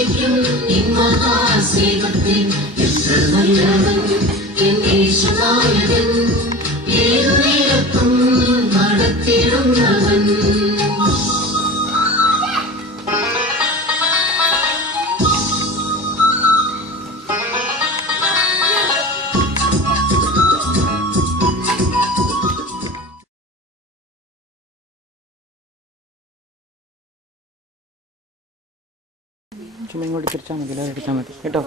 രക്ഷിക്കും നിൻ മഹാസ്നേഹത്തിൽ എത്ര നല്ലവൻ എൻ യേശുനായകൻ ഏതു നേരത്തും നടത്തിടുന്നവൻ. ചുമ്മാ ഇങ്ങോട്ട് തിരിച്ചാൽ മതി, അല്ലാതെ എടുത്താൽ മതി കേട്ടോ.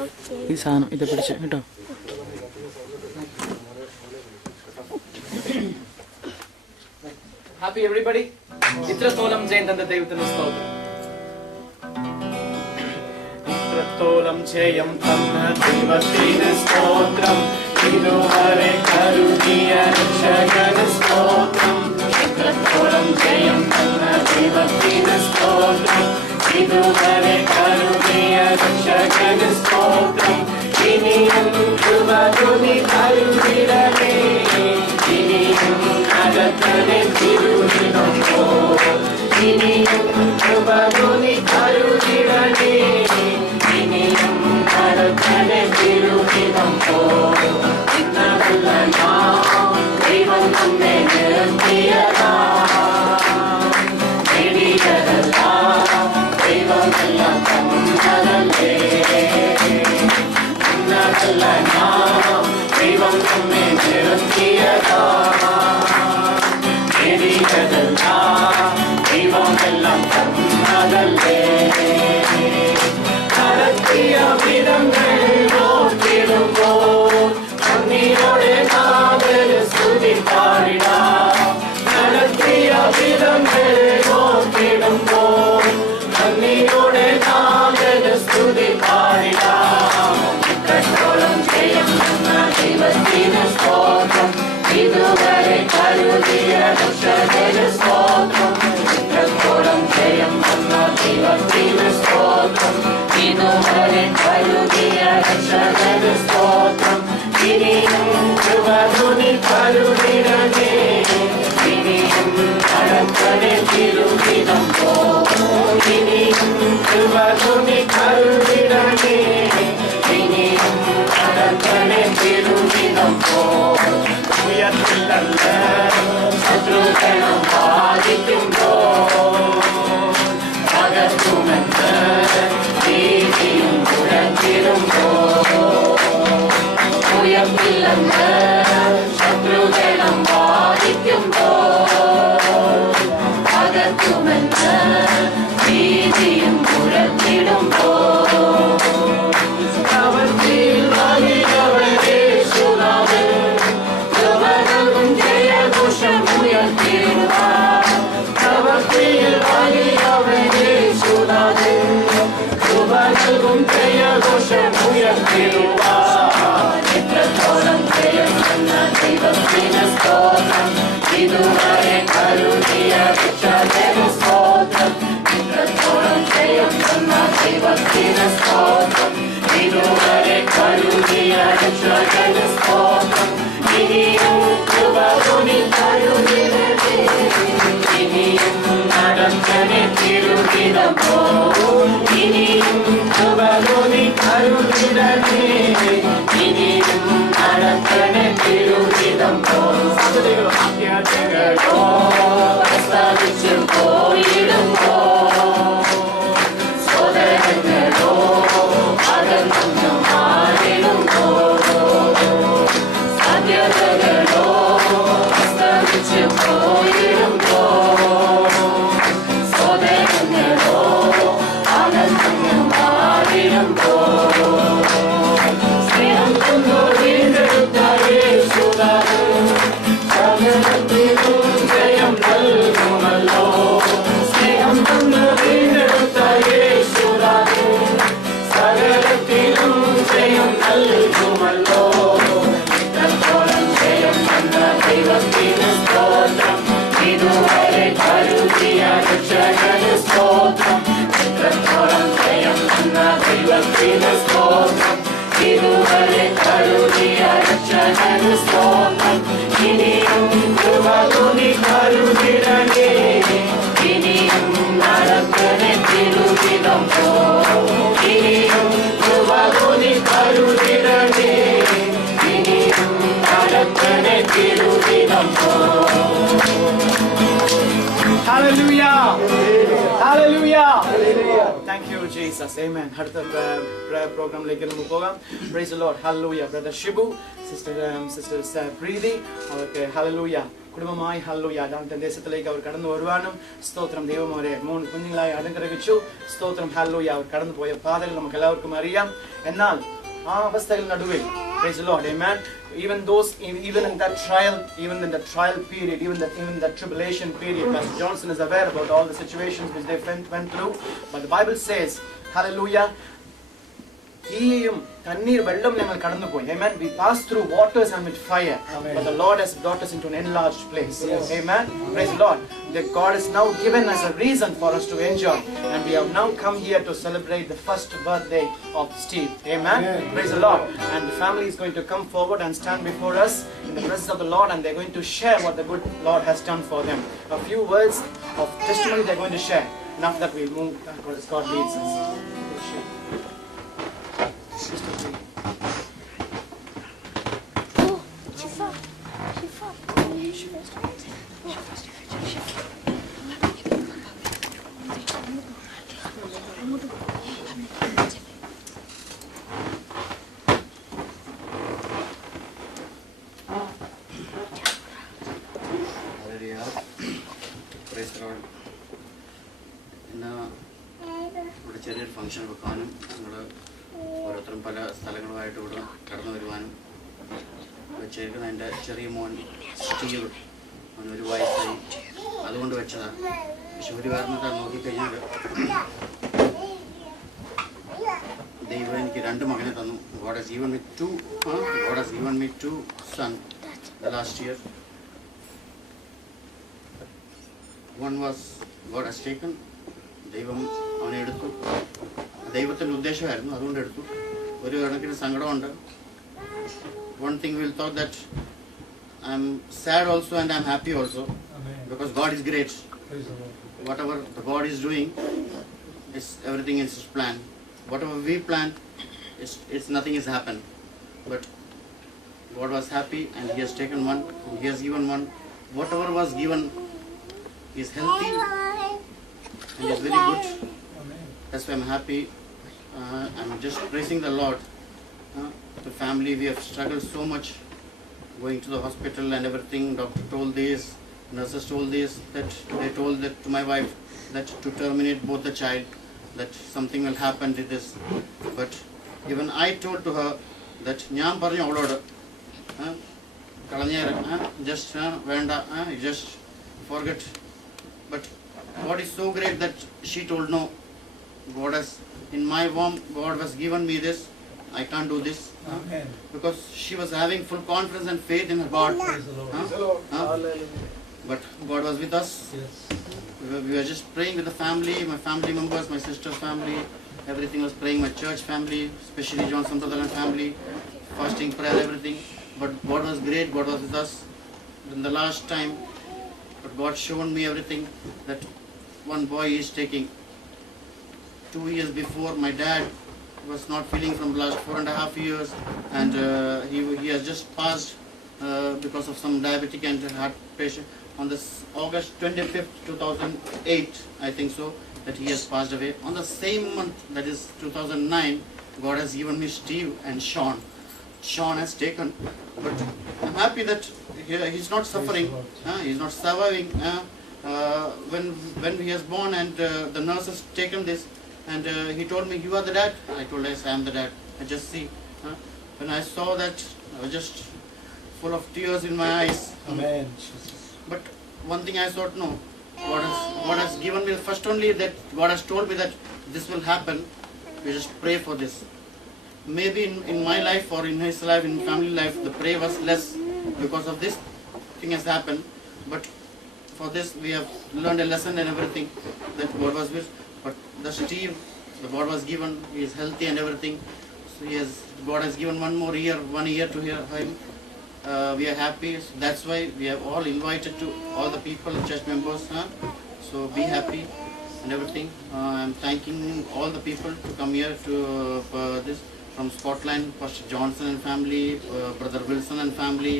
ഈ സാധനം ഇത് പിടിച്ച് കേട്ടോ. Happy everybody. ഇത്രത്തോളം ജയം തന്ന ദൈവത്തിന് സ്തോത്രം. ഇത്രത്തോളം ജയം തന്ന ദൈവത്തിന് സ്തോത്രം. ഇതുവരെ കരുതിയ രക്ഷകന് സ്തോത്രം. ഇത്രത്തോളം ജയം തന്ന ദൈവത്തിന് സ്തോത്രം. ഇതുവരെ കരുതിയ രക്ഷകന് സ്തോത്രം. ഇനിയും കൃപതുനി കരുതിടണേ. ഇനിയും നടത്തണേ തിരുവിതം പോൽ. ഇനിയും കൃപതുനി കരുതിടണേ. ഇനിയും നടത്തണേ തിരുവിതം പോൽ. ഇന്നല്ല നാം ദൈവം നമ്മെ നിർത്തിയതാ. ദൈവമെല്ലാം തന്നതല്ലേ. ഇന്നല്ല നാം ദൈവം നമ്മെ നിർത്തിയതാ. ദൈവമെല്ലാം തന്നതല്ലേ. നടത്തിയ വിധങ്ങൾ ഓർത്തിടുമ്പോൾ നന്ദിയോടെ നാമത്തിന് സ്തുതി പാടിടാം. നടത്തിയ വിധങ്ങൾ ഓർത്തിടുമ്പോൾ നന്ദിയോടെ നാമത്തിന് സ്തുതി പാടിടാം. ഇത്രത്തോളം ജയം തന്ന ദൈവത്തിന് സ്തോത്രം. ഇതുവരെ കരുതിയ രക്ഷകന് സ്തോത്രം. ഇത്രത്തോളം ജയം തന്ന ദൈവത്തിന് സ്തോത്രം. ഇതുവരെ കരുതിയ രക്ഷകന് സ്തോത്രം. ഇനിയും കൃപതുനി കരുതിടണേ. ഇനിയും നടത്തണേ തിരുവിതം പോൽ. ഇനിയും കൃപതുനി കരുതിടണേ. ഇനിയും നടത്തണേ തിരുവിതം പോൽ. ഉയർത്തില്ല ശത്രുഗണം ബാധിക്കുമ്പോൾ അകത്തുമെന്ന് നീതിയും കുഴച്ചിടുമ്പോൾ. ഉയർത്തില്ലെന്ന് ശത്രുഗണം ബാധിക്കുമ്പോൾ അകത്തുമെന്ന് നീതിയും കുഴച്ചിടുമ്പോൾ. പ്രവൃത്തിയിൽ വലിയവനെ സുനാമൻ കൃപകളും ജയഘോഷം ഉയർത്തിടുവാൻ. പ്രവൃത്തിയിൽ വലിയവനെ സുനാമൻ കൃപകളും ജയഘോഷം ഉയർത്തിടുവാൻ. ഇത്രത്തോളം ജയം തന്ന ദൈവത്തിന് സ്തോത്രം. ഇതുവരെ കരുതിയ രക്ഷകന് സ്തോത്രം. ഇത്രത്തോളം ജയം തന്ന ദൈവത്തിന് സ്തോത്രം. ഇതുവരെ കരുതിയ രക്ഷകന് സ്തോത്രം. ഇനിയും കൃപതുനി കരുതിടണേ. ഇനിയും നടത്തണേ തിരുവിതം പോൽ. ഇനിയും കൃപതുനി കരുതിടണേ. ഇനിയും നടത്തണേ തിരുവിതം പോൽ. സത്യങ്ങളോ പ്രസ്താവിച്ചു പോയിടുമ്പോ സോദരങ്ങളോ അകന്നു മാറിടുമ്പോ സാധ്യതകളോ പ്രസ്താവിച്ചു പോയിടുമ്പോ സോദരങ്ങളോ അകന്നു മാറിടുമ്പോ സ്നേഹം കൊണ്ടു വീണ്ടെടുത്ത യേശുനാഥൻ സകലത്തിലും ജയം നൽകുമല്ലോ. സ്നേഹം കൊണ്ടു വീണ്ടെടുത്ത യേശുനാഥൻ സകലത്തിലും ജയം നൽകുമല്ലോ. ഇത്രത്തോളം ജയം തന്ന ദൈവത്തിന് സ്തോത്രം. ഇതുവരെ കരുതിയ രക്ഷകന് സ്തോത്രം. ഇത്രത്തോളം ജയം തന്ന ദൈവത്തിന് സ്തോത്രം. ഇതുവരെ കരുതിയ രക്ഷകന് സ്തോത്രം. ഇനിയും കൃപതുനി കരുതിടണേ. ഇനിയും നടത്തണേ തിരുവിതം പോൽ. Jesus. Amen. അടുത്ത prayer പ്രോഗ്രാമിലേക്ക് നമുക്ക് പോകാം. Praise the Lord. Hallelujah. Brother Shibu, sister Preeti, അവർക്ക് hallelujah. കുടുംബമായി hallelujah. ദാവീദിന്റെ ദേശത്തിലേക്ക് അവർ കടന്നു വരുവാനും സ്തോത്രം. ദൈവം അവരെ 3 കുഞ്ഞുങ്ങളായി അനുഗ്രഹിച്ചു. സ്തോത്രം hallelujah. അവർ കടന്നു പോയ പാതകൾ നമുക്ക് എല്ലാവർക്കും അറിയാം. എന്നാൽ ആ അവസ്ഥകൾ നടുവിൽ praise the Lord, amen. Even in that trial period, even that tribulation period, Pastor Johnson is aware about all the situations which they went through. But the Bible says, hallelujah, തീയും തണ്ണീർ വെള്ളം ഞങ്ങൾ കടന്നുപോയി. Amen. We passed through waters and with fire. Amen. But the Lord has brought us into an enlarged place. Yes. Amen. Praise the Lord. That God has now given us a reason for us to enjoy. And we have now come here to celebrate the first birthday of Steve. Amen. Amen. Praise the Lord. And the family is going to come forward and stand before us in the presence of the Lord, and they're going to share what the good Lord has done for them. A few words of testimony they're going to share. And after that we'll move as God leads us. ഇന്ന് ഇവിടെ ചെറിയൊരു function വെക്കാനും ഞങ്ങൾ ഓരോരുത്തരും പല സ്ഥലങ്ങളുമായിട്ട് ഇവിടെ കടന്നു വരുവാനും വെച്ചേക്കുന്ന എൻ്റെ ചെറിയ മോൻ സ്റ്റീവ് അവനൊരു വയസ്സായി അതുകൊണ്ട് വെച്ചതാണ്. പക്ഷെ ഒരു കാരണത്തെ നോക്കിക്കഴിഞ്ഞാൽ ദൈവം എനിക്ക് 2 മകനെ തന്നു. God has given me two sons the last year. One was God has taken. ദൈവം അവനെ എടുത്തു. ദൈവത്തിൻ്റെ ഉദ്ദേശമായിരുന്നു, അതുകൊണ്ട് എടുത്തു. ഒരു കണക്കിന് സങ്കടമുണ്ട്. One thing we will thought that I am sad also and I am happy also. Amen. Because God is great. Whatever the God is doing, is everything in His plan. Whatever we plan, it's nothing has happened. But God was happy and He has taken one. He has given one. Whatever was given is healthy and is very good. That's why I'm happy. I'm just praising the Lord. The family, we have struggled so much going to the hospital and everything. Doctor told this, nurses told this, that they told that to my wife that to terminate both the child, that something will happen to this. But even I told to her that ഞാൻ പറഞ്ഞു അവളോട് കളഞ്ഞേരം just വേണ്ട, just forget. But God is so great that she told no. God has, in my womb, God has given me this. I can't do this. Amen. Because she was having full confidence and faith in her God. Praise the Lord. But God was with us. Yes. We were just praying with the family, my family members, my sister's family. Everything was praying, my church family, especially Johnson Brotherland family, fasting, prayer, everything. But God was great. God was with us. In the last time, but God shown me everything that one boy is taking. 2 years before, my dad was not feeling from the last 4.5 years, and he has just passed because of some diabetic and heart patient on this August 25th, 2008, I think so, that he has passed away. On the same month, that is 2009, God has given me Steve and Sean. Sean has taken, but I'm happy that he's not suffering, he's not surviving. When he was born and the nurse has taken this, and he told me, you are the dad? I told, yes, I am the dad. I just see. When I saw that, I was just full of tears in my eyes. Amen. But one thing I thought, no, God has given me first only that God has told me that this will happen. We just pray for this. Maybe in my life or in his life, in family life, the prayer was less because of this thing has happened. But for this, we have learned a lesson and everything that God was with. But the Steve, the God was given, he is healthy and everything. So God has given 1 year to hear him. We are happy. So that's why we have all invited to all the people, church members. So be happy and everything. I'm thanking all the people to come here to this from Scotland, Pastor Johnson and family, Brother Wilson and family,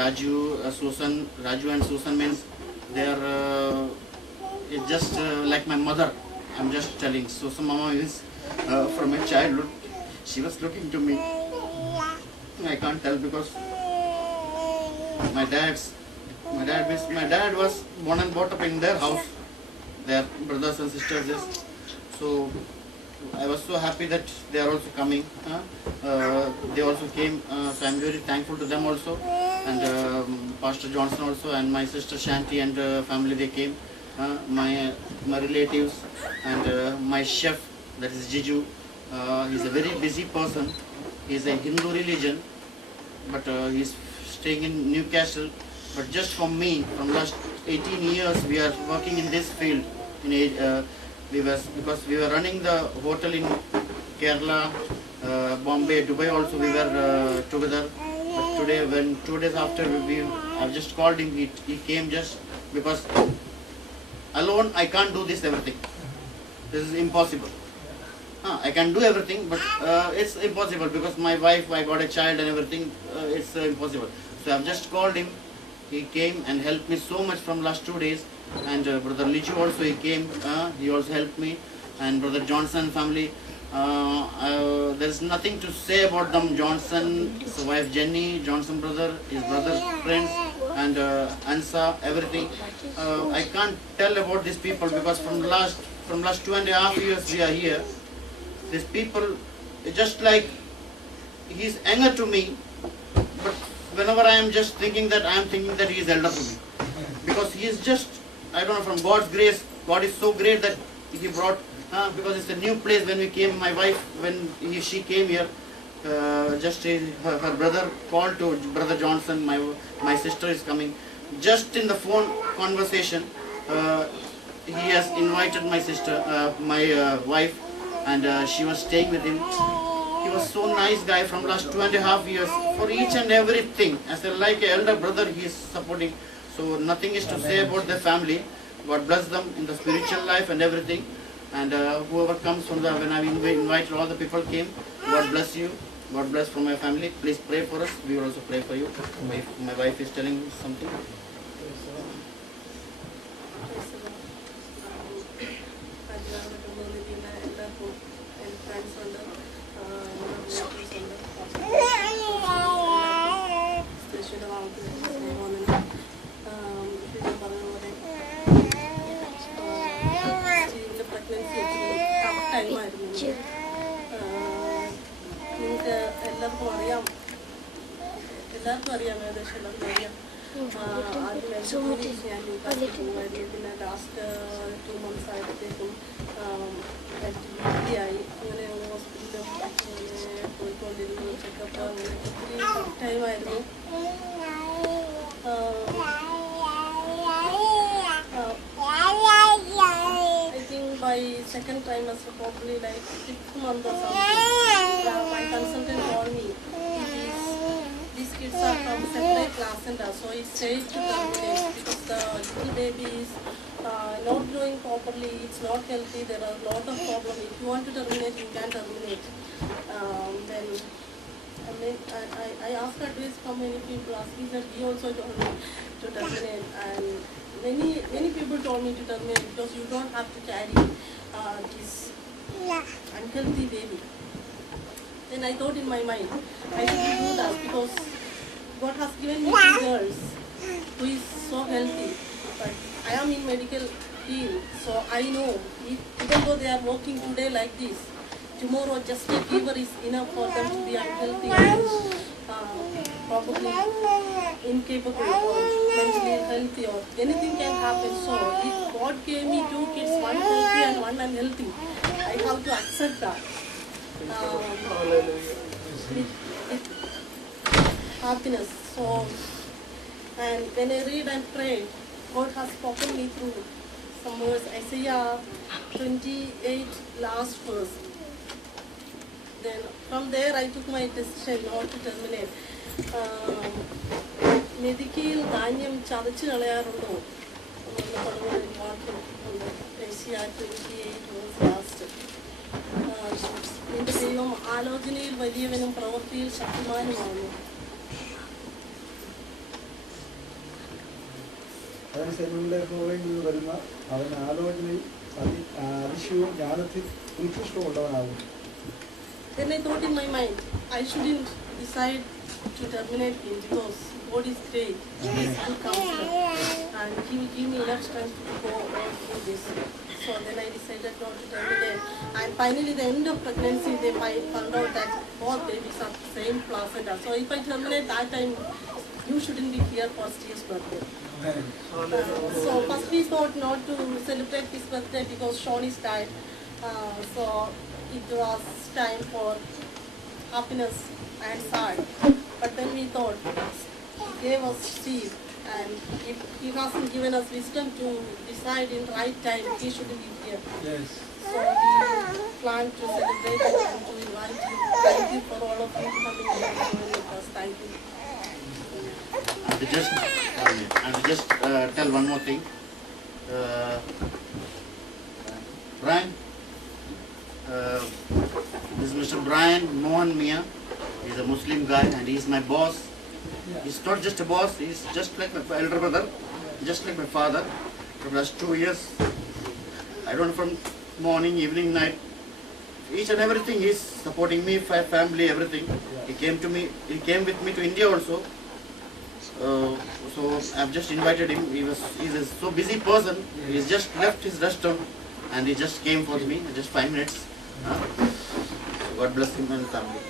Raju and Susan means they are. It's just like my mother. I'm just telling. Susan Mama is from my childhood. She was looking to me. I can't tell because my dad was born and brought up in their house. Their brothers and sisters is. So I was so happy that they are also coming. They also came. So I'm very thankful to them also. And Pastor Johnson also, and my sister Shanti and family, they came. My relatives and my chef, that is Jiju. He's a very busy person. He's a Hindu religion, but he's staying in Newcastle. But just for me, from last 18 years, we are working in this field. Because we were running the hotel in Kerala, Bombay, Dubai also we were together. But today, when 2 days after I've just called him, he came just because alone I can't do this everything. This is impossible. I can do everything, but it's impossible because my wife, I got a child and everything, it's impossible. So I've just called him. He came and helped me so much from last 2 days. And Brother Lichu also, he came, he also helped me. And Brother Johnson family, there's nothing to say about them. Johnson, his wife Jenny, Johnson brother, his brother's friends, and Ansa, everything. I can't tell about these people because from last 2.5 years we are here. These people, just like he's younger to me, but whenever I am just thinking that, I am thinking that he is elder to me. Because he is just, I don't know, from God's grace, God is so great that he brought, because it's a new place. When we came, my wife, when she came here, her brother called to Brother Johnson, my sister is coming. Just in the phone conversation, he has invited my sister, my wife, and she was staying with him. He was so nice guy from last 2.5 years for each and everything. As like an elder brother, he is supporting. So nothing is to say about the family. God bless them in the spiritual life and everything. And whoever comes from the, when I invited all the people came, God bless you. God bless from my family. Please pray for us. We will also pray for you. My wife is telling something. എല്ലാവർക്കും അറിയാം ഏകദേശം എല്ലാവർക്കും അറിയാം പിന്നെ last 2 months ആയപ്പോഴത്തേക്കും ആയി അങ്ങനെ ഹോസ്പിറ്റലിലും അങ്ങനെ പോയിക്കൊണ്ടിരുന്നു ചെക്കപ്പ് അങ്ങനെ ഒത്തിരി ടൈമായിരുന്നു I think by second trimester probably like 6 months or something my consultant told me these kids are from separate placenta, so it's safe to terminate because the little baby is not growing properly, it's not healthy, there are a lot of problems. If you want to terminate, you can terminate. Then I asked advice from many people, asking that he also told me to terminate, and many people told me to terminate because you don't have to carry this unhealthy baby. Then I thought in my mind, I should do that because God has given me 2 girls who is so healthy. But I am in medical field, so I know even though they are working today like this, tomorrow just a fever is enough for them to be unhealthy and probably incapable or mentally healthy or anything can happen. So if God gave me 2 kids, one healthy and one unhealthy, I have to accept that. With happiness. So, and when I read and pray, God has spoken me through some words. Isaiah 28 last verse. Then from there I took my decision not to terminate. മെതിക്കയിൽ ധാന്യം ചതച്ച് കളയാറുണ്ടോ എന്ന് പറഞ്ഞൊരു വാക്യം ഉണ്ട്. Isaiah 28 verse last. നിന്റെ ദൈവം ആലോചനയിൽ വലിയവനും പ്രവൃത്തിയിൽ ശക്തിമാനുമാകുന്നു. അവൻ സെല്ലുകളിലെ ഹോവയിൽ നിന്ന് വരുന്ന അവൻ ആലോചനയിൽ അതിശയവും ജ്ഞാനത്തിൽ ഉത്കൃഷ്ടമുള്ളവനാകും. Then I thought in my mind, I shouldn't decide to terminate him because God is great. He is good counselor, and He will give me enough strength to go on through this. So then I decided not to terminate. And finally, the end of pregnancy, they found out that both babies are the same placenta. So if I terminate that time, you shouldn't be here for Steve's birthday. So first we thought not to celebrate his birthday because Sean is died. So it was time for happiness and sad. But then we thought, He gave us Steve, and if He hasn't given us wisdom to decide in right time, He shouldn't be here. Yes. So we plan to celebrate it and to invite you. Thank you for all of you coming and joining with us. Thank you. And just tell one more thing. Brian, this is Mr. Brian Mohan Mia. He's a Muslim guy and he's my boss. He's not just a boss, he's just like my elder brother, just like my father. For the last 2 years, I don't know, from morning, evening, night, each and everything he's supporting me, family, everything. He came with me to India also. So I've just invited him. He's a so busy person. He's just left his restaurant and he just came for me, just 5 minutes. So God bless him and family.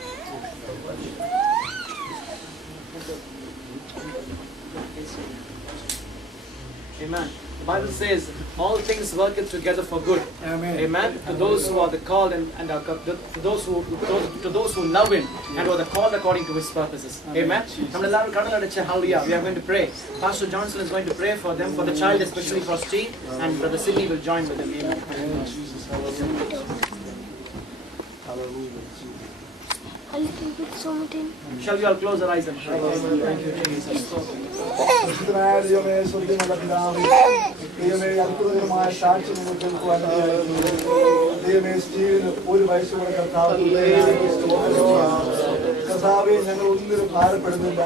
Amen. The Bible says all things work together for good. Amen. Amen. To those who are the called and are, to those who love Him and who are the called according to His purposes. Amen. Hallelujah. We are going to pray. Pastor Johnson is going to pray for them, for the child, especially for Steve, and Brother Sidney will join with them. Amen. Amen. Jesus. Hallelujah. Hallelujah. Shall we all close our eyes and pray? Thank you, Jesus. പരിശുദ്ധനായ ദൈവമേ, സ്വർഗ്ഗമുള്ള പിതാവേ, ദൈവമേ, അത്ഭുതകരമായ സാക്ഷ്യം ഞങ്ങൾ കേൾക്കുവാൻ ഇടയായിരുന്നു. ദൈവമേ, സ്റ്റീവിന് 1 വയസ്സ് കൂടെ കർത്താവേ, കർത്താവേ, ഞങ്ങൾ ഒന്നിനും ഭാരപ്പെടുന്നില്ല.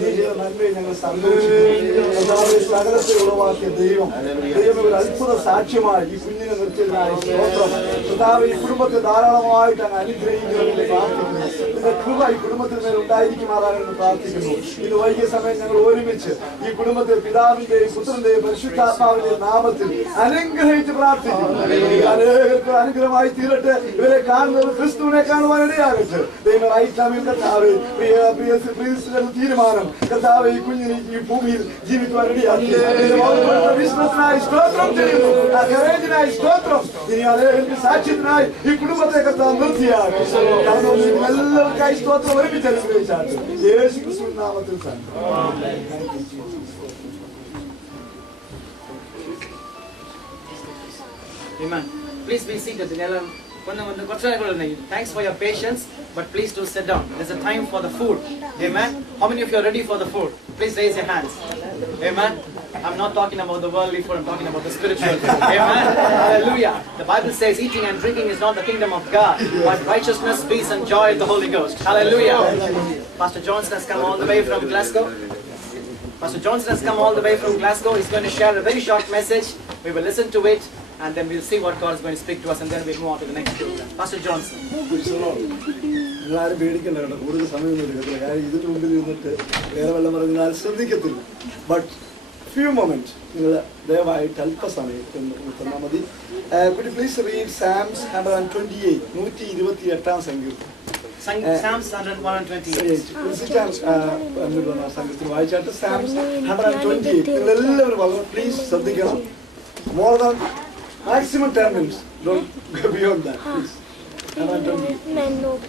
നീ ചെയ്ത നന്മയെ ഞങ്ങൾ സന്തോഷിക്കുന്നു. കർത്താവേ, സകലത്തെ ഉളവാക്കിയ ദൈവം, ദൈവമേ, ഒരു അത്ഭുത സാക്ഷ്യമായി ഈ കുഞ്ഞിനെ നിർത്തിയതിനായി സ്തോത്രം. കർത്താവേ, ഈ കുടുംബത്തെ ധാരാളമായിട്ട് അങ്ങ് അനുഗ്രഹിക്കണമെന്ന് പ്രാർത്ഥിക്കുന്നു. നിന്റെ കൃപ ഈ കുടുംബത്തിന് മേൽ ഉണ്ടായിരിക്കുമാറാണെന്ന് പ്രാർത്ഥിക്കുന്നു. ഇന്ന് വൈകിയ സമയം ഞങ്ങൾ ഒരുമിച്ച് ഈ കുടുംബത്തെ പിതാവിന്റെയും പുത്രന്റെയും പരിശുദ്ധാത്മാവിന്റെയും നാമത്തിൽ അനുഗ്രഹിച്ച് പ്രാർത്ഥിക്കുന്നു. അനേകർക്ക് അനുഗ്രഹമായി തീരട്ടെ. ഇവരെ കാണുന്നത് ക്രിസ്തുവിനെ കാണുവാൻ ഇടയാകട്ടെ. ദൈവം റൈറ്റ് ടൈമിൽ കർത്താവേ, തീരുമാനം കർത്താവേ, ഈ കുഞ്ഞിന് ഈ ഭൂമിയിൽ ജീവിക്കുവാൻ ഇടയാക്കി. വിശ്വാസത്തിനായി സ്തോത്രം ചെയ്യുന്നു. ആ കരേജിനായി സ്തോത്രം. ഇനി അനേകർക്ക് സാക്ഷ്യത്തിനായി ഈ കുടുംബത്തെ കർത്താവ് നിർത്തിയാക്കി. എല്ലാവർക്കായി സ്തോത്രം ഒരുമിച്ച് അനുഗ്രഹിച്ചാട്ട് യേശു ക്രിസ്തുവിൻ നാമത്തിൽ തന്നെ. Amen. Please be seated. Thanks for your patience, but please do sit down. There's a time for the food. Amen. How many of you are ready for the food? Please raise your hands. Amen. I'm not talking about the worldly food, I'm talking about the spiritual food. Amen. Hallelujah. The Bible says eating and drinking is not the kingdom of God, but righteousness, peace and joy of the Holy Ghost. Hallelujah. Pastor Johnson has come all the way from Glasgow. Pastor Johnson has come all the way from Glasgow. He's going to share a very short message. We will listen to it and then we'll see what God is going to speak to us and then we'll move on to the next program. Pastor Johnson. നിങ്ങളാരും പേടിക്കണ്ട കേട്ടോ, കൂടുതൽ സമയമൊന്നും എടുക്കത്തില്ല. കാര്യം ഇതിന് മുമ്പിൽ നിന്നിട്ട് വേറെ വല്ലതും പറഞ്ഞാൽ ശ്രദ്ധിക്കത്തില്ല. ബട്ട് ഫ്യൂ മൊമെന്റ് നിങ്ങൾ ദയവായിട്ട് അല്പസമയം തന്നാൽ മതി. Could you please read Psalms 128, 128 സങ്കീർത്തനം. Psalms 128. സംഗീതത്തിൽ വായിച്ചാട്ട് Psalms 128. നിങ്ങളെല്ലാവരും വളരെ പ്ലീസ് ശ്രദ്ധിക്കണം. More than maximum 10 minutes. Don't go beyond that, please. 128.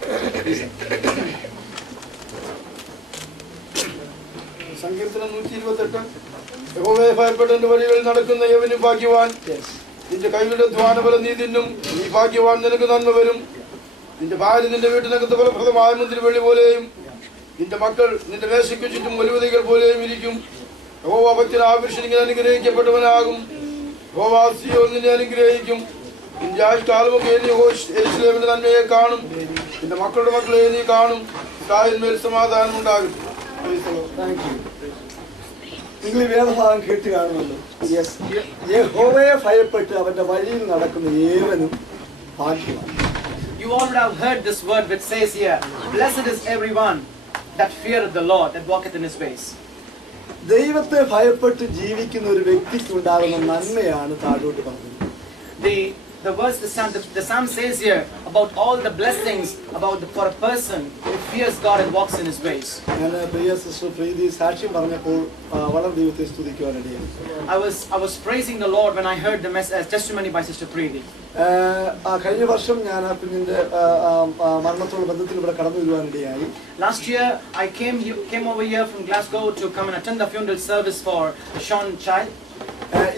സങ്കീർത്തനം 128. യഹോവയെ ഭയപ്പെട്ട് എന്റെ വഴികളിൽ നടക്കുന്ന യവനും ഭാഗ്യവാൻ. നിന്റെ കൈകളുടെ ധ്വാനഫലം നീ തിന്നും. നീ ഭാഗ്യവാൻ, നിനക്ക് നന്മ വരും. നിന്റെ ഭാര്യ നിന്റെ വീട്ടിനകത്ത് ഫലപ്രദമായ മുന്തിരിവള്ളി പോലെയും നിന്റെ മക്കൾ നിന്റെ മേശയ്ക്ക് ചുറ്റും ഒലിവുതൈകൾ പോലെയും ഇരിക്കും. യഹോവ ഭക്തനായ പുരുഷൻ ഇങ്ങനെ അനുഗ്രഹിക്കപ്പെട്ടവനാകും. യഹോവ സിയോൻ നിന്നെ അനുഗ്രഹിക്കും. നിന്റെ ആയുഷ്കാലമൊക്കെ യെരൂശലേമിന്റെ നന്മയെ കാണും. നിന്റെ മക്കളുടെ മക്കളെ നീ കാണും. ഇസ്രായേലിന്മേൽ സമാധാനം ഉണ്ടാകും. Thank you. നിങ്ങൾ ഈ വേദഭാഗം കേട്ട് കാണുമല്ലോ. യഹോവയെ ഭയപ്പെട്ട് അവന്റെ വഴിയിൽ നടക്കുന്ന ഏവനും ഭാഗ്യവാൻ. You all would have heard this word which says here, blessed is everyone that feareth the Lord, that walketh in his ways. ദൈവത്തെ ഭയപ്പെട്ട് ജീവിക്കുന്ന ഒരു വ്യക്തിക്ക് ഉണ്ടാകുന്ന നന്മയാണ് താഴോട്ട് പറഞ്ഞത്. The verse, the psalm says here about all the blessings for a person who fears God and walks in his ways. ഞാൻ പ്രിയ സിസ്റ്റർ പ്രീതി സാക്ഷ്യം പറഞ്ഞപ്പോൾ വളരെ ദൈവത്തെ സ്തുതിക്കുവാനിടയായി. I was praising the Lord when I heard the testimony by Sister Preeti. കഴിഞ്ഞ വർഷം ഞാൻ ആ കുഞ്ഞിന്റെ മരണത്തോട് ബന്ധത്തിൽ ഇവിടെ കടന്നു വരുവാനിടയായി. Last year I came over here from Glasgow to come and attend the funeral service for Sean child.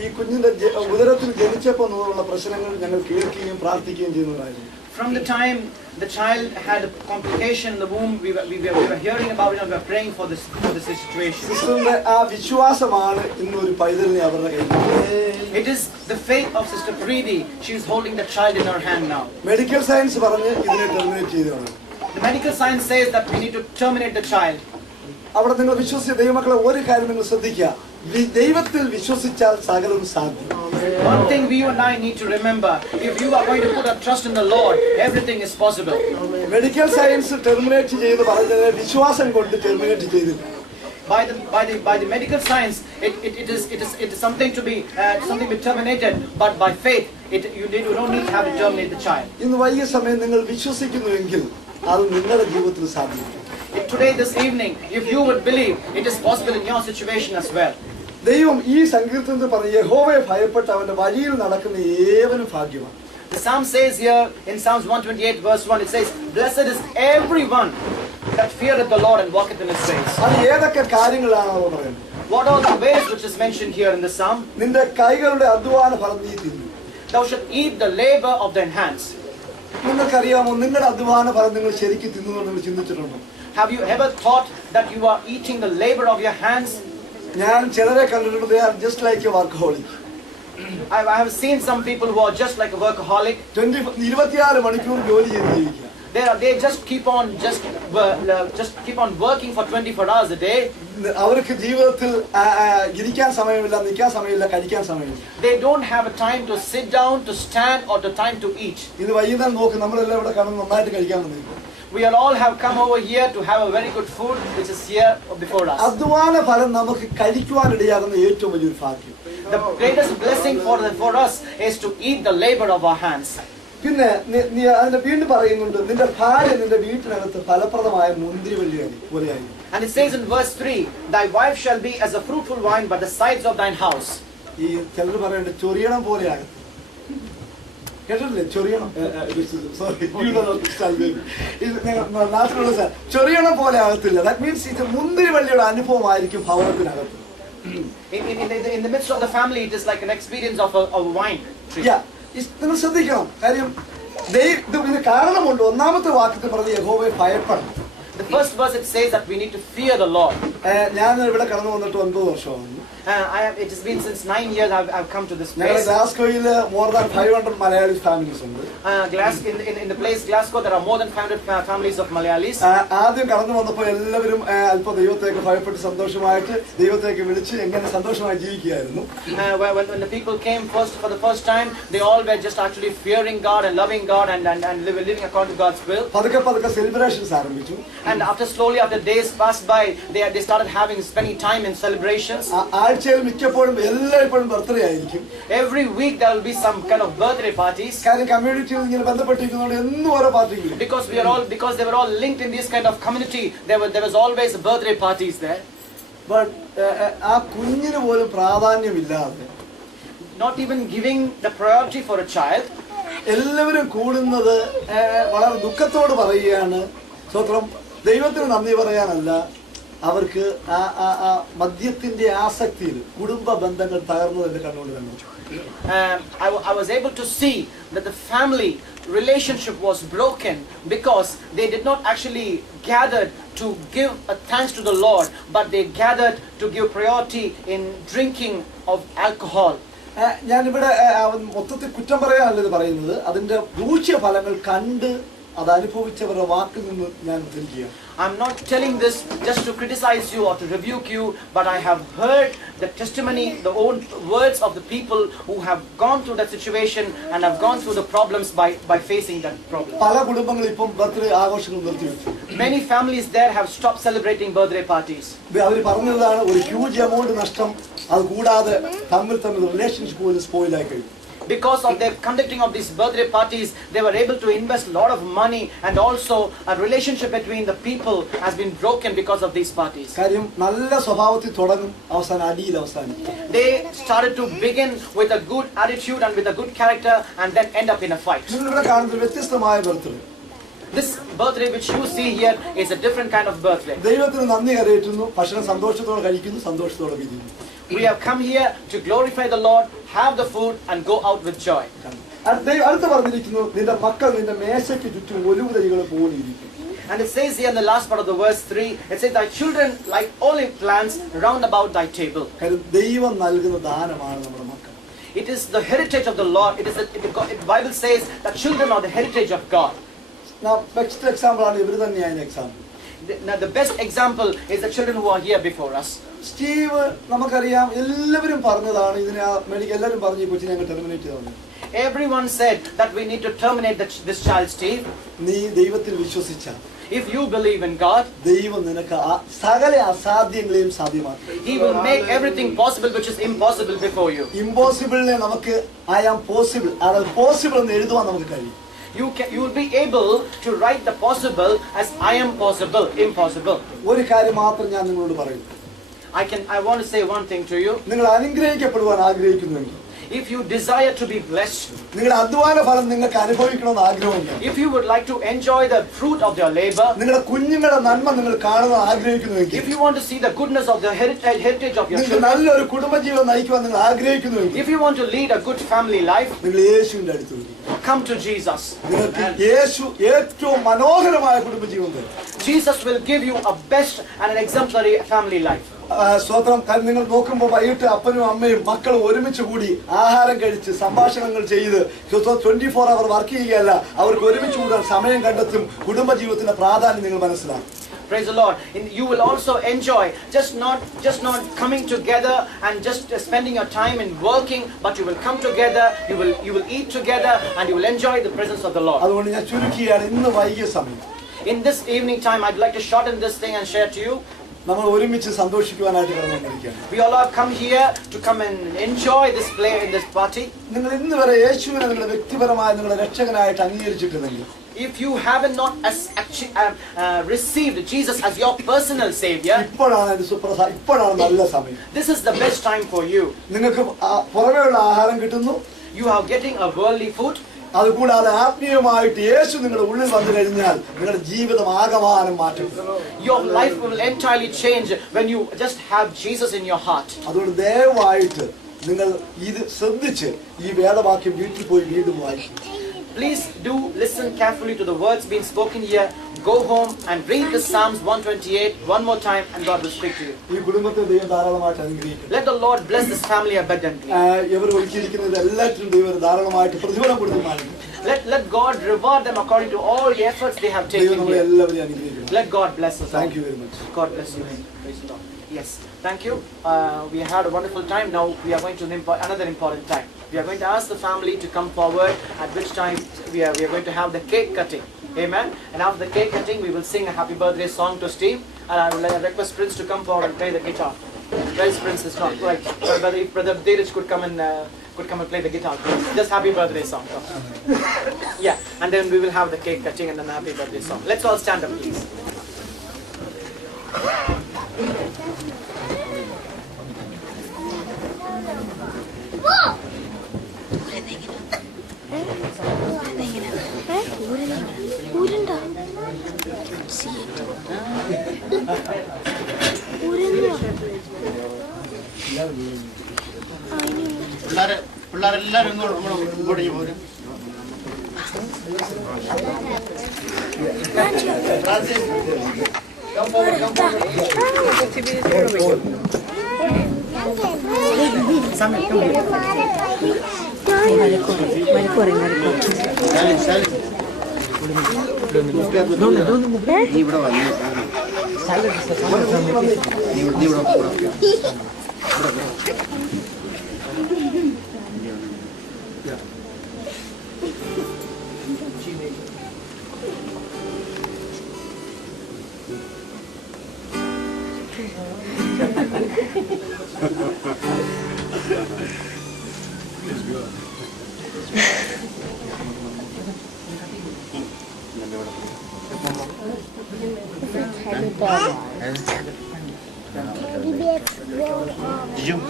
ഈ കുഞ്ഞിന്റെ ഉദരത്തിൽ ജനിച്ചപ്പോൾ മുതലുള്ള പ്രശ്നങ്ങൾ ഞങ്ങൾ കേൾക്കുകയും പ്രാർത്ഥിക്കുകയും ചെയ്യുന്നതായിരുന്നു. From the time the child had a complication in the womb, we were hearing about it and we were praying for this situation. സിസ്റ്ററിന്റെ ആ വിശ്വാസമാണ് ഇന്ന് ഒരു പൈതലിനെ അവരുടെ കയ്യിൽ. It is the faith of Sister Preeti. She is holding the child in her hand now. Medical science പറഞ്ഞ് ഇതിനെ terminate ചെയ്തതാണ്. The medical science says that we need to terminate the child. അവിടെ നിങ്ങൾ വിശ്വസിച്ച ദൈവമക്കളെ ഒരു കാര്യം നിങ്ങൾ ശ്രദ്ധിക്കുക, ദൈവത്തിൽ വിശ്വസിച്ചാൽ സകലവും സാധ്യം. One thing we and I need to remember, if you are going to put our trust in the Lord, everything is possible. Medical science terminate ചെയ്ത് പറഞ്ഞത് വിശ്വാസം കൊണ്ട് ടെർമിനേറ്റ് ചെയ്തില്ല. By the medical science, it is something to be terminated, but by faith, you don't need to have to terminate the child. ഇന്ന് വൈകിയ സമയം നിങ്ങൾ വിശ്വസിക്കുന്നുവെങ്കിൽ അത് നിങ്ങളുടെ ജീവിതത്തിൽ സാധ്യമാണ്. Today, this evening, if you would believe, it is possible in your situation as well. ദൈവം ഈ സങ്കീർത്തനത്തിൽ പറഞ്ഞ യഹോവയെ ഭയപ്പെട്ട് അവന്റെ വഴിയിൽ നടക്കുന്ന ഏവനും ഭാഗ്യവാൻ. The psalm says here in Psalms 128 verse 1, it says, blessed is everyone that feareth the Lord and walketh in his ways. അത് ഏതൊക്കെ കാര്യങ്ങളാണ് അവർ പറയുന്നത്? What are the ways which is mentioned here in the psalm? നിന്റെ കൈകളുടെ അധ്വാന ഫലം നീ തിന്നു. Thou shalt eat the labor of thine hands. നിങ്ങൾക്കറിയാമോ നിങ്ങളുടെ അധ്വാന ഫലം നിങ്ങൾ ശരിക്കും തിന്നുകൊണ്ട് നിങ്ങൾ ചിന്തിച്ചിട്ടുണ്ടോ? Have you ever thought that you are eating the labor of your hands? ഞാൻ ചിലരെ കണ്ടിട്ടുണ്ട്, they are just like a workaholic. I have seen some people who are just like a workaholic. 24 മണിക്കൂർ ജോലി ചെയ്ത് ജീവിക്കുക. They just keep on working for 24 hours a day. അവർക്ക് ജീവിതത്തിൽ ഇരിക്കാൻ സമയമില്ല, നിൽക്കാൻ സമയമില്ല, കഴിക്കാൻ സമയമില്ല. They don't have a time to sit down, to stand, or the time to eat. ഇത് വൈകുന്നേരം നോക്ക്, നമ്മളെല്ലാം ഇവിടെ കാണും നന്നായിട്ട് കഴിക്കാൻ വന്നിരിക്കും. We all have come over here to have a very good food which is here before us. അധ്വാന ഫലം നമുക്ക് കഴിക്കുവാനിടയാകുന്ന ഏറ്റവും വലിയൊരു ഭാഗ്യം. The greatest blessing for us is to eat the labor of our hands. പിന്നെ അതിന്റെ വീണ്ടും പറയുന്നുണ്ട്, നിന്റെ ഭാര്യ നിന്റെ വീട്ടിനകത്ത് ഫലപ്രദമായ മുന്തിരിവള്ളിയാണ് പോലെയായി. And it says in verse 3, thy wife shall be as a fruitful vine by the sides of thine house. ഈ ചിലർ പറയേണ്ടത് ചൊറിയണം പോലെയാണ്. കേട്ടിട്ടില്ലേ? ചൊറിയണം, സോറി, നാട്ടിലുള്ള സാർ ചൊറിയണം പോലെ ആകത്തില്ല. ദാറ്റ് മീൻസ് ഇത് മുന്തിരിവള്ളിയുടെ അനുഭവമായിരിക്കും ഭവനത്തിനകത്ത്. In the midst of the family, it is like an experience of a wine tree. നിങ്ങൾ ശ്രദ്ധിക്കണം, കാര്യം ഇതിന് കാരണമുണ്ട്. ഒന്നാമത്തെ വാക്യത്തിൽ പറഞ്ഞ യഹോവയെ ഭയപ്പെടണം. The first verse it says that we need to fear the Lord. ഞാൻ ഇവിടെ കടന്നു വന്നിട്ട് 9 വർഷമാണ്. It has been since 9 years I've come to this place. ഗ്ലാസ്ഗോയിൽ more than 500 Malayali families ഉണ്ട്. In the place Glasgow there are more than 500 families of Malayalis. ആദ്യം കടന്നു വന്നപ്പോൾ എല്ലാവരും അല്പം ദൈവത്തേക്ക് ഭയപ്പെട്ട് സന്തോഷമായിട്ട് ദൈവത്തേക്ക് വിളിച്ച് എങ്ങനെ സന്തോഷമായി ജീവിക്കുകയായിരുന്നു. When the people came for the first time, they all were just actually fearing God and loving God and living according to God's will. പതുക്കെ സെലിബ്രേഷൻസ് ആരംഭിച്ചു. And slowly after days passed by, they started spending time in celebrations. ആഴ്ചയിൽ മിക്കപ്പോഴും എല്ലായ്പ്പോഴും birthday ആയിരിക്കും. Every week there will be some kind of birthday parties. കാര്യം കമ്മ്യൂണിറ്റിയിൽ ഇങ്ങനെ ബന്ധപ്പെട്ടിരിക്കുന്നതുകൊണ്ട് എന്നും ഓരോ പാർട്ടികളും. Because they were all linked in this kind of community, there was always birthday parties there. But ആ കുഞ്ഞിന് പോലും പ്രാധാന്യമില്ലാതെ, not even giving the priority for a child, എല്ലാവരും കൂടുന്നത് വളരെ ദുഃഖത്തോട് പറയുകയാണ്. സ്വത്രം ദൈവത്തിന് നന്ദി പറയാനല്ല, അവർക്ക് ആ മദ്യത്തിന്റെ ആസക്തിയിൽ കുടുംബ ബന്ധങ്ങൾ തകർന്നതിന്റെ കണ്ണുകൊണ്ട് കണ്ടു. I was able to see that the family relationship was broken because they did not actually gather to give a thanks to the Lord, but they gathered to give priority in drinking of alcohol. ഞാനിവിടെ മൊത്തത്തിൽ കുറ്റം പറയാനല്ല ഇത് പറയുന്നത്, അതിന്റെ ദൂഷ്യഫലങ്ങൾ കണ്ട് അത് അനുഭവിച്ചവരുടെ വാക്കിൽ നിന്ന് ഞാൻ ഉദ്ധരിക്കുക. I'm not telling this just to criticize you or to rebuke you, but I have heard the testimony, the own words of the people who have gone through that situation and have gone through the problems by facing that problem. പല കുടുംബങ്ങൾ ഇപ്പം birthday ആഘോഷങ്ങൾ നിർത്തിവെച്ചു. Many families there have stopped celebrating birthday parties. അവർ പറഞ്ഞതാണ് ഒരു huge amount നഷ്ടം, അത് കൂടാതെ തമ്മിൽ റിലേഷൻഷിപ്പ് പോലും സ്പോയിൽ ആയി കഴിഞ്ഞു. Because of their conducting of these birthday parties, they were able to invest a lot of money, and also a relationship between the people has been broken because of these parties. കാര്യം നല്ല സ്വഭാവത്തിൽ തുടങ്ങും, അവസാനം അടിയിൽ അവസാനിക്കും. They started to begin with a good attitude and with a good character and then end up in a fight. നിങ്ങളിവിടെ കാണുന്നത് വ്യത്യസ്തമായ birthday. This birthday which you see here is a different kind of birthday. ദൈവത്തിന് നന്ദി കരയേറ്റുന്നു, ഭക്ഷണം സന്തോഷത്തോടെ കഴിക്കുന്നു, സന്തോഷത്തോടെ പിരിയുന്നു. We have come here to glorify the Lord, have the food and go out with joy. അടുത്ത് പറഞ്ഞിരിക്കുന്നു, നിന്റെ മക്കൾ നിന്റെ മേശയ്ക്ക് ചുറ്റും ഒലിവ് തൈകൾ പോലെ ഇരിക്കും. And it says here in the last part of the verse 3, it says, thy children like olive plants round about thy table. കാര്യം ദൈവം നൽകുന്ന ദാനമാണ് നമ്മുടെ മക്കൾ. It is the heritage of the Lord. The Bible says that children are the heritage of God. Best example ആണ് ഇവർ തന്നെയാണ് example. Now the best example is the children who are here before us. Steve നമുക്കറിയാം, എല്ലാവരും പറഞ്ഞതാണ് ഇതിനെ എല്ലാവരും പറഞ്ഞു ഈ കൊച്ചിനെ ഞങ്ങൾ ടെർമിനേറ്റ് ചെയ്തു. Everyone said that we need to terminate this child, Steve. നീ ദൈവത്തിൽ വിശ്വസിച്ചാൽ, if you believe in God, ദൈവം നിനക്ക് സകല അസാധ്യങ്ങളെയും സാധ്യമാക്കും. He will make everything possible which is impossible before you. ഇമ്പോസിബിളിനെ നമുക്ക് ഐ ആം പോസിബിൾ, അതായത് പോസിബിൾ എന്ന് എഴുതുവാൻ നമുക്ക് കഴിയും. You will be able to write the possible as I am possible, impossible. ഒരു കാര്യം മാത്രം ഞാൻ നിങ്ങളോട് പറയുന്നു. I want to say one thing to you. നിങ്ങൾ അനുഗ്രഹിക്കപ്പെടുവാൻ ആഗ്രഹിക്കുന്നുവെങ്കിൽ, if you desire to be blessed, നിങ്ങളുടെ അധ്വാന ഫലം നിങ്ങൾക്ക് അനുഭവിക്കണമെന്ന് ആഗ്രഹമുണ്ട്, if you would like to enjoy the fruit of your labor, നിങ്ങളുടെ കുഞ്ഞുങ്ങളുടെ നന്മ നിങ്ങൾ കാണുവാൻ ആഗ്രഹിക്കുന്നുവെങ്കിൽ, if you want to see the goodness of the heritage of your നിങ്ങൾ children, നല്ലൊരു കുടുംബജീവിതം നയിക്കുവാൻ നിങ്ങൾ ആഗ്രഹിക്കുന്നുവെങ്കിൽ, if you want to lead a good family life, നിങ്ങൾ യേശുവിന്റെ അടുത്ത് വരിക. come to Jesus. നിങ്ങൾക്ക് യേശു ഏറ്റവും മനോഹരമായ കുടുംബജീവിതം തരും. Jesus will give you a best and an exemplary family life. സ്വതന്ത്രം നിങ്ങൾ നോക്കുമ്പോൾ വൈകിട്ട് അപ്പനും അമ്മയും മക്കളും ഒരുമിച്ച് കൂടി ആഹാരം കഴിച്ച് സംഭാഷണങ്ങൾ ചെയ്ത് 24 hour വർക്ക് ചെയ്യുകയല്ല, അവർക്ക് ഒരുമിച്ച് കൂടാൻ സമയം കണ്ടെത്തും. കുടുംബജീവിതത്തിന്റെ പ്രാധാന്യം നിങ്ങൾ മനസ്സിലാക്കും. Praise the Lord. You will also enjoy just not coming together and just spending your time in working, but you will come together, you will eat together, and you will enjoy the presence of the Lord. അതുകൊണ്ട് ഞാൻ ചുരുക്കിയാണ് ഇന്ന് വൈകിയ സമയം. In this evening time, I'd like to shorten this thing and share to you. നമ്മൾ ഒരുമിച്ച് സന്തോഷിക്കുവാനായിട്ട് കടന്നുകൊണ്ടിരിക്കുകയാണ്. We all have come here to come and enjoy this play in this party. നിങ്ങൾ ഇന്ന് വരെ യേശുവിനെ നിങ്ങളുടെ വ്യക്തിപരമായ നിങ്ങളുടെ രക്ഷകനായിട്ട് അംഗീകരിച്ചിട്ടുണ്ടെങ്കിൽ, if you haven't not received Jesus as your personal savior, ഇപ്പോഴാണ് നല്ല സമയം. this is the best time for you. നിങ്ങൾക്ക് പുറമേയുള്ള ആഹാരം കിട്ടുന്നു, You are getting a worldly food. അതുകൂടാതെ ആത്മീയമായിട്ട് യേശു നിങ്ങളുടെ ഉള്ളിൽ വന്നു കഴിഞ്ഞാൽ നിങ്ങളുടെ ജീവിതം ആകമാനം മാറ്റും. Your life will entirely change when you just have Jesus in your heart. അതുകൊണ്ട് ദയവായിട്ട് നിങ്ങൾ ഇത് ശ്രദ്ധിച്ച് ഈ വേദവാക്യം വീട്ടിൽ പോയി വീണ്ടും വായിക്കും. Please do listen carefully to the words being spoken here. Go home and read the Psalms 128 one more time, and God will speak to you. ഈ കുടുംബത്തെ ദൈവം ധാരാളമായിട്ട് അനുഗ്രഹിക്കും. Let the Lord bless this family abundantly. ഇവർ ഒരുക്കിയിരിക്കുന്നത് എല്ലാറ്റിനും ദൈവം ധാരാളമായിട്ട് പ്രതിഫലം കൊടുക്കുന്നതാണ്. Let God reward them according to all the efforts they have ദൈവം taken നമ്മളെ here. എല്ലാവരെയും അനുഗ്രഹിക്കും. Let God bless us all. Thank you very much. God bless you. Praise the Lord. Yes, thank you. We had a wonderful time. Now we are going to another important time. We are going to ask the family to come forward, at which time we are going to have the cake cutting. Amen. And after the cake cutting, we will sing a happy birthday song to Steve. And I will request Prince to come forward and play the guitar. Where's Prince? Is not right. But if Brother Dheeraj could come and play the guitar. Just happy birthday song. Yeah. And then we will have the cake cutting and then the happy birthday song. Let's all stand up, please. പിള്ളേരെല്ലാരും ഇങ്ങോട്ട് പോരും. നീ ഇവിടെ വന്നു നീ ഇവിടെ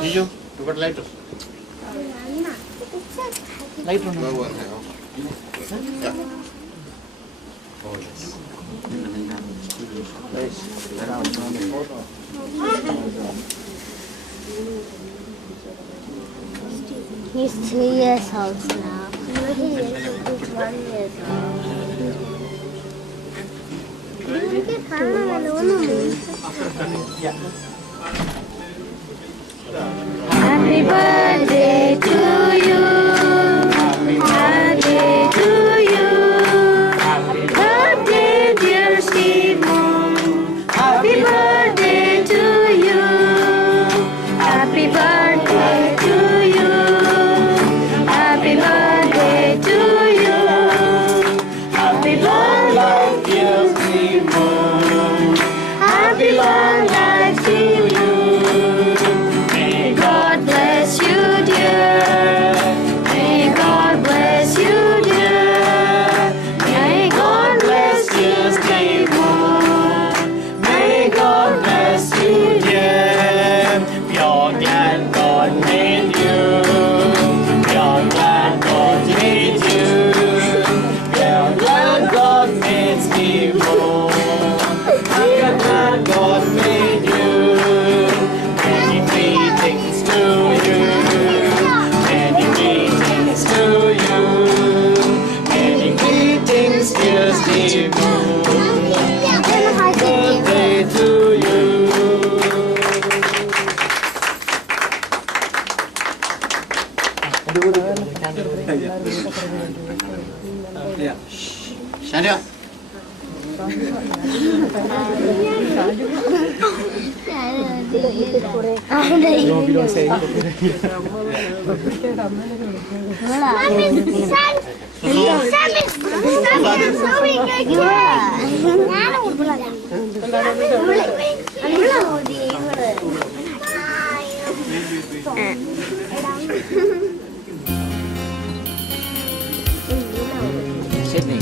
Jiju, you got lighter? Lighter on. Yeah. Oh yes. He's 2 years old now. He's 1 year old. Happy birthday to you. Happy birthday to you. Happy birthday, dear Stephen. Happy birthday to you. Happy birthday to you. Happy birthday to you. Happy birthday, dear Stephen. Happy long life to you. May God bless you, dear. May God bless you, dear. May God bless you, Stephen. May God bless you, dear. We are glad God made you. We are glad God made you. We are glad God made Stephen. We are glad God made you. Many greetings to you. Many greetings to you. Many greetings, dear Stephen. Birthday to you. Stand up. Sydney.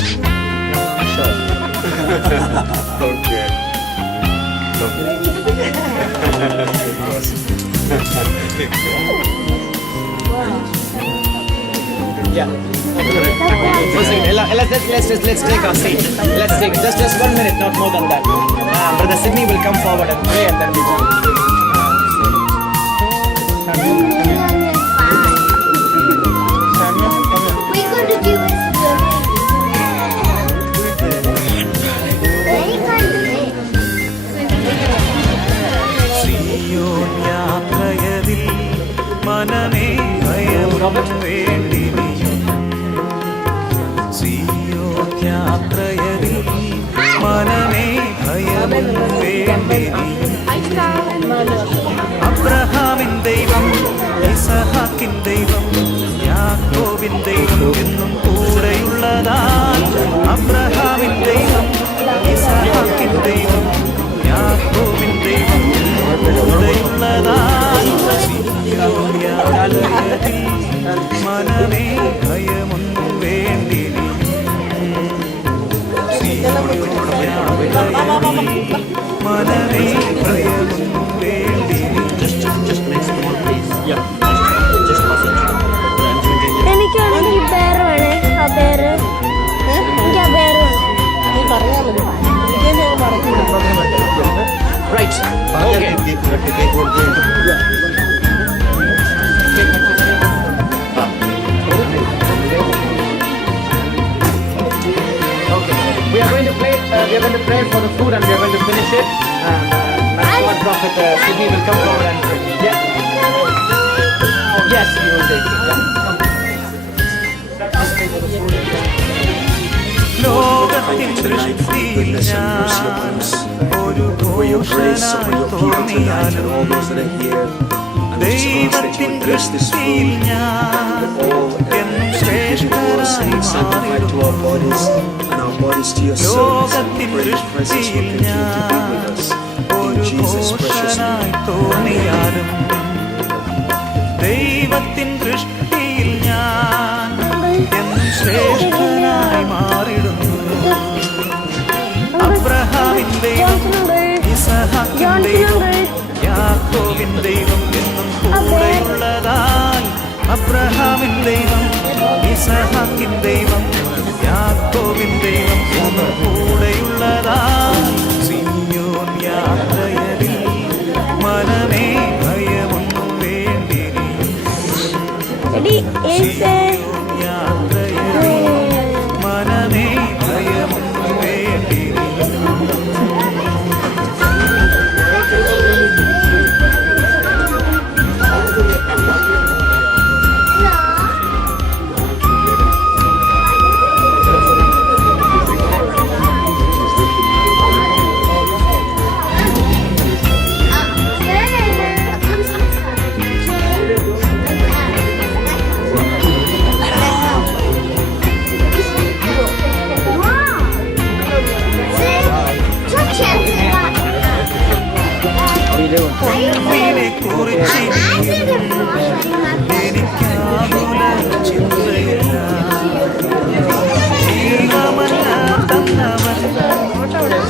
Okay. Yeah. Let's take our seat. Let's take just 1 minute, not more than that. Brother Sydney will come forward and pray, and then we go. We're going to do it. യാത്രയതിൽ മനമേ ഭയം വേണ്ടി യാത്രയതിൽ മനമേ ഭയം വേണ്ടി അബ്രഹാമിൻ ദൈവം ഇസഹാക്കിൻ ദൈവം യാക്കോബിൻ ദൈവം എന്നും കൂടെയുള്ളതാൽ അബ്രഹാമിൻ ദൈവം ഇസഹാക്കിൻ ദൈവം യാക്കോബിൻ ദൈവം കൂടെയുള്ളതാൽ യാത്രയതിൽ മനമേ ഭയമൊന്നും വേണ്ടി മനമേ ഭയമൊന്നും വേണ്ടി എനിക്കാണെങ്കിൽ പേര് വേണേ ആ പേര് എനിക്ക് ആ പേര് വേണം നീ പറഞ്ഞാൽ മതി ഇതന്നെ പറഞ്ഞു Right. Okay. We are going to play. We are going to pray for the food, and we are going to finish it. My prophet Sydney will come forward and pray. Yeah. Yes, we will take it. Yeah. Come. ലോകത്തിൻ ദൃഷ്ടിയിൽ ഞാൻ ഒരു ഘോഷനായി തോന്നിയാലും ദൈവത്തിൻ ദൃഷ്ടിയിൽ ഞാൻ എന്നും ശ്രേഷ്ഠനായി മാറിടും. ലോകത്തിൻ ദൃഷ്ടിയിൽ ഞാൻ ഒരു ഘോഷനായി തോന്നിയാലും ദൈവത്തിൻ ദൃഷ്ടിയിൽ ഞാൻ എന്നും ശ്രേഷ്ഠനായി മാറിടുന്നു. അബ്രഹാമിൻ ദൈവം, ഇസഹാക്കിൻ ദൈവം, യാക്കോബിൻ ദൈവം എന്നും കൂടെയുള്ളതാൽ. അബ്രഹാമിൻ ദൈവം, ഇസഹാക്കിൻ ദൈവം, യാക്കോബിൻ ദൈവം എന്നും കൂടെയുള്ളതാൽ. സിയോൻ യാത്രയതിൽ മനമേ ഭയമൊന്നും വേണ്ടിനി. സിയോൻ യാത്രയതിൽ മനമേ ഭയമൊന്നും വേണ്ടിനി. ഒന്നിനെ കുറിച്ച് എനിക്കാകുല ചിന്തയില്ല. ജീവമല്ല തന്നവൻ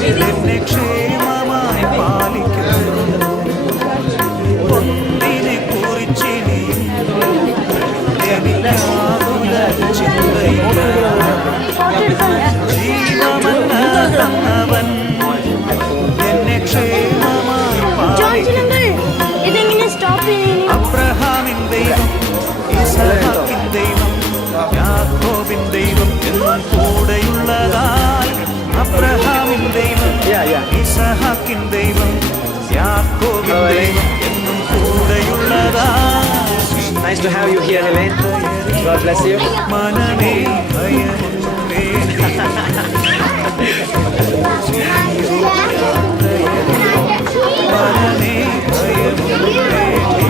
എന്നെ ക്ഷേമമായി പാലിക്കുന്നു. ഒന്നിനെ കുറിച്ച് എനിക്കാകുല ചിന്തയില്ല. ജീവമല്ല തന്നവൻ എന്നെ ക്ഷേമമായി പാലിക്കുന്നു. അബ്രഹാമിൻ ദൈവം, ഇസഹാക്കിൻ ദൈവം, യാക്കോബിൻ ദൈവം എന്നും കൂടെയുള്ളതാൽ. അബ്രഹാമിൻ ദൈവം, ഇസഹാക്കിൻ ദൈവം, യാക്കോബിൻ ദൈവം എന്നും കൂടെയുള്ളതാൽ. Nice to have you here, Helene. God bless you. മനമേ ഭയമൊന്നും വേണ്ടി. മനമേ ഭയമൊന്നും വേണ്ടി.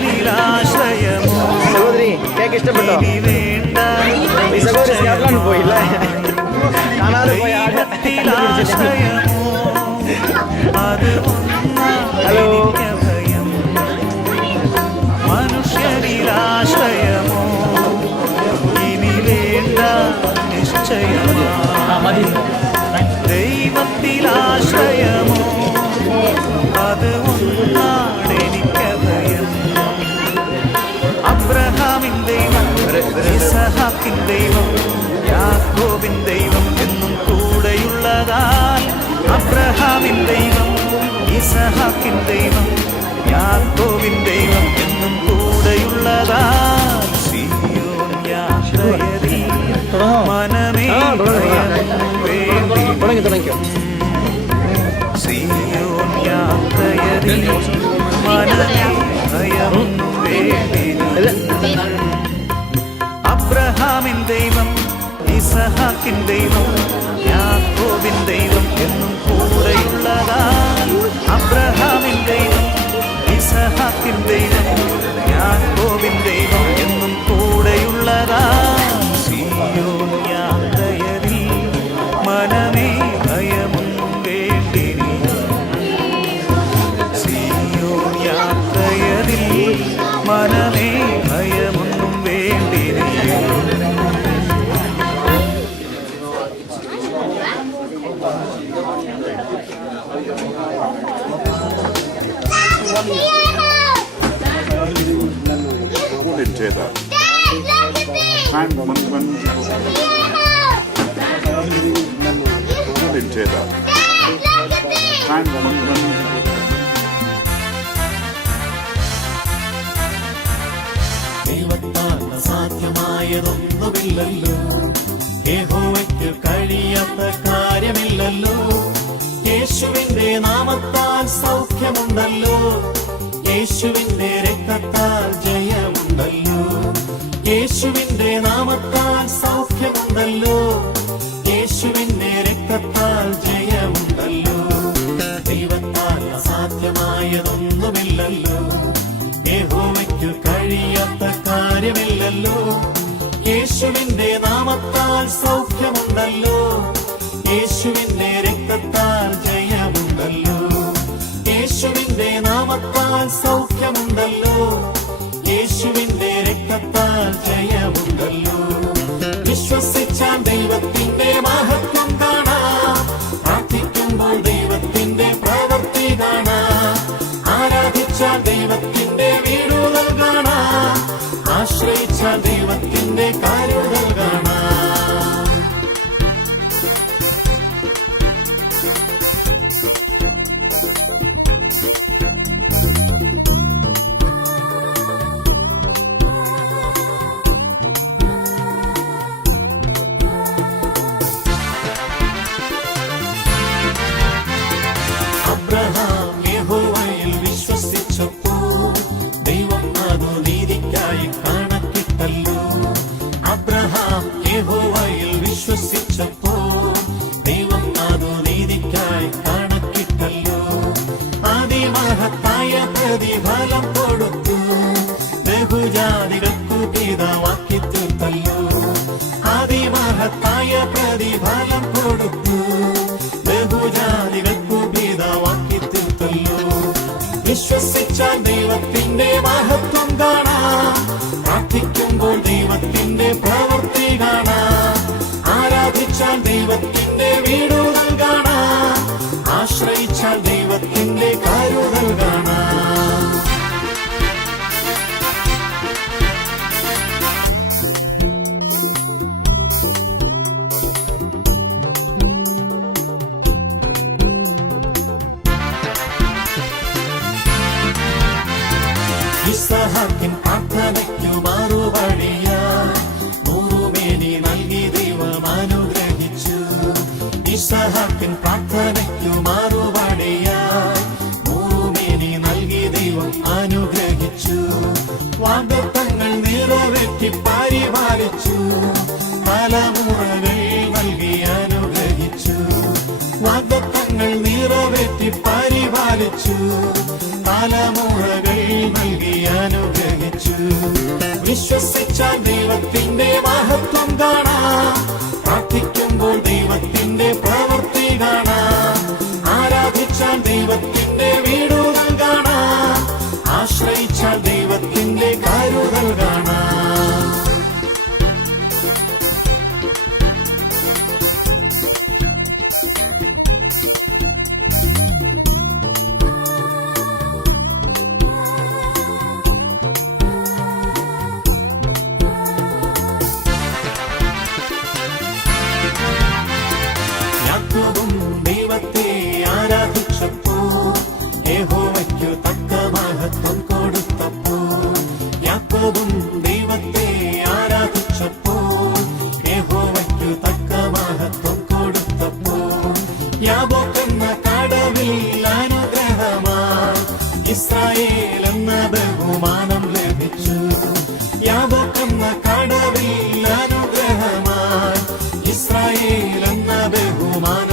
മനുഷ്യനിലാശ്രയമോ സഹോദരി, കേക്ക് ഇഷ്ടപ്പെട്ടോ? ഇനി വേണ്ട ഈ സഹോദരി സ്കാറ്റ്ലാൻഡ് പോയില്ല, കാണാതെ പോയ ആള്. ദൈവത്തിലാശ്രയമോ അത് ഹലോ. ഭയം. മനുഷ്യനിലാശ്രയമോ ഇനി വേണ്ട നിശ്ചയമാ. ദൈവത്തിലാശ്രയമോ അത് ഒന്നാണെനിക്ക് ഭയം. അബ്രഹാമിൻ ദൈവം, ഇസഹാക്കിൻ ദൈവം, യാക്കോബിൻ ദൈവം എന്നും കൂടെയുള്ളതാൽ. അബ്രഹാമിൻ ദൈവം, ഇസഹാക്കിൻ ദൈവം, യാക്കോബിൻ ദൈവം എന്നും കൂടെയുള്ളതാൽ. സിയോൻ യാത്രയതിൽ മനമേ ഭയമൊന്നും വേണ്ടി. സിയോൻ യാത്രയതിൽ മനമേ ഭയമൊന്നും വേണ്ടി. അബ്രഹാമിൻ ദൈവം, ഇസഹാക്കിൻ ദൈവം, യാക്കോബിൻ ദൈവം എന്നും കൂടെയുള്ളതാൽ. അബ്രഹാമിൻ ദൈവം, ഇസഹാക്കിൻ ദൈവം, യാക്കോബിൻ ദൈവം എന്നും കൂടെയുള്ളതാൽ. സിയോൻ യാത്രയതിൽ മനമേ ഭയമൊന്നും വേണ്ടി. സിയോൻ യാത്രയതിൽ മനമേ ഭയമൊന്നും വേണ്ടി. Together. And ദൈവത്താൽ അസാധ്യമായതൊന്നുമില്ലല്ലോ, യഹോവയ്ക്ക് കഴിയാത്ത കാര്യമില്ലല്ലോ. യേശുവിന്റെ നാമത്താൽ സൗഖ്യമുണ്ടല്ലോ, യേശുവിന്റെ രക്തത്താൽ ജയമുണ്ടല്ലോ. യേശുവിന്റെ നാമത്താൽ സൗഖ്യമുണ്ടല്ലോ, യേശുവിന്റെ രക്തത്താൽ ജയമുണ്ടല്ലോ. ദൈവത്താൽ അസാധ്യമായതൊന്നുമില്ലല്ലോ, യഹോവയ്ക്ക് കഴിയാത്ത കാര്യമില്ലല്ലോ. യേശുവിന്റെ നാമത്താൽ സൗഖ്യമുണ്ടല്ലോ, യേശുവിന്റെ രക്തത്താൽ ജയമുണ്ടല്ലോ. യേശുവിന്റെ നാമത്താൽ സൗഖ്യമുണ്ടല്ലോ, യേശുവിന്റെ രക്തത്താൽ ജയമുണ്ടല്ലോ. വിശ്വസിച്ചാൽ ദൈവത്തിന്റെ മഹത്വം കാണാം, പ്രാർത്ഥിക്കുമ്പോൾ ദൈവത്തിന്റെ പ്രവൃത്തി കാണാം. ആരാധിച്ചാൽ ദൈവത്തിന്റെ വീടുകൾ കാണാം, ആശ്രയിച്ചാൽ ദൈവത്തിന്റെ കാര്യങ്ങൾ കാണാം. അബ്രഹാം യഹോവയിൽ വിശ്വസിച്ചപ്പോൾ ദൈവം അതു നീതിക്കായി കണക്കിട്ടല്ലോ. അബ്രഹാം യഹോവയിൽ വിശ്വസിച്ചപ്പോൾ ദൈവം അതു നീതിക്കായി കണക്കിട്ടല്ലോ. അതിമഹത്തായ പ്രതിഫലം കൊടുത്തു, ബഹുജാതികൾക്കു പിതാവാക്കി തീർത്തല്ലോ. അതിമഹത്തായ പ്രതിഫലം കൊടുത്തു, ബഹുജാതികൾക്കു പിതാവാക്കി തീർത്തല്ലോ. വിശ്വസിച്ചാൽ ദൈവത്തിന്റെ മഹത്വം കാണാം, പ്രാർത്ഥിക്കുമ്പോൾ ദൈവത്തിന്റെ പ്രവൃത്തി കാണാം. ആരാധിച്ചാൽ ദൈവത്തിന്റെ വീടുകൾ കാണാം, ആശ്രയിച്ചാൽ ദൈവത്തിന്റെ കാര്യങ്ങൾ കാണാം. ഇസഹാക്കിൻ പ്രാർത്ഥനയ്ക്കു മറുപടിയായി നൂറുമേനി നൽകി ദൈവം അനുഗ്രഹിച്ചു. ഇസഹാക്കിൻ പ്രാർത്ഥനയ്ക്കു മറുപടിയായി നൂറുമേനി നൽകി ദൈവം അനുഗ്രഹിച്ചു. വാഗ്ദത്തങ്ങൾ നിറവേറ്റി പരിപാലിച്ചു, തലമുറകൾ നൽകി അനുഗ്രഹിച്ചു. വാഗ്ദത്തങ്ങൾ നിറവേറ്റി പരിപാലിച്ചു, തലമുറകൾ നൽകി അനുഗ്രഹിച്ചു. വിശ്വസിച്ചാൽ ദൈവത്തിന്റെ മഹത്വം കാണാം, പ്രാർത്ഥിക്കുമ്പോൾ ദൈവത്തിന്റെ പ്രവൃത്തി കാണാം. ആരാധിച്ചാൽ ദൈവത്തിന്റെ വീടുകൾ കാണാം, ആശ്രയിച്ചാൽ ദൈവത്തിന്റെ കാര്യങ്ങൾ കാണാം. യാക്കോബും ദൈവത്തെ ആരാധിച്ചപ്പോൾ യഹോവയ്ക്കു തക്ക മഹത്വം കൊടുത്തപ്പോൾ. യാക്കോബും ദൈവത്തെ ആരാധിച്ചപ്പോൾ യഹോവയ്ക്കു തക്ക മഹത്വം കൊടുത്തപ്പോൾ. യാബോക്കെന്ന കടവിൽ അനുഗ്രഹമായി ഇസ്രായേൽ എന്ന ബഹുമാനം ലഭിച്ചു. യാബോക്കെന്ന കടവിൽ അനുഗ്രഹമായി ഇസ്രായേൽ എന്ന ബഹുമാനം